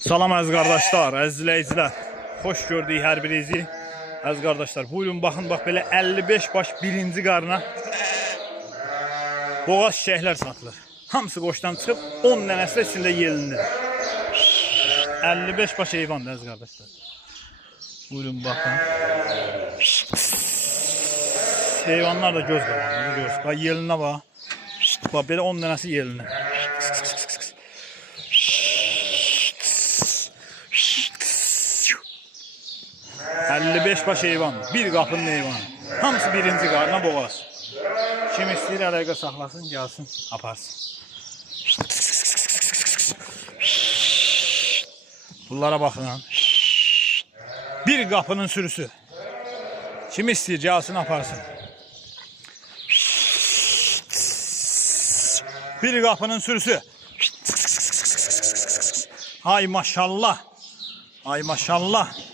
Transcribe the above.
Salam əziz qardaşlar, əziz izləyicilər. Xoş gördük hər birinizi. Əziz qardaşlar, buyurun baxın, bax belə 55 baş birinci qarına boğaz çiçəklər satılır. Hamısı qoşdan çıxıb 10 dənəsi də içində yelinir. 55 baş heyvandır əziz qardaşlar. Buyurun baxın. Heyvanlar da göz qabağındadır, görürsünüz. Bax yelinə bax. Bax belə 10 dənəsi yelinir. 55 baş heyvan, bir qapının heyvanı. Hamısı birinci qarına boğaz. Kim istəyir əlaqə saxlasın, gəlsin, aparsın. Bunlara baxın. Bir qapının sürüsü. Kim istəyir, gəlsin, aparsın. Bir qapının sürüsü. Ay maşallah. Ay maşallah.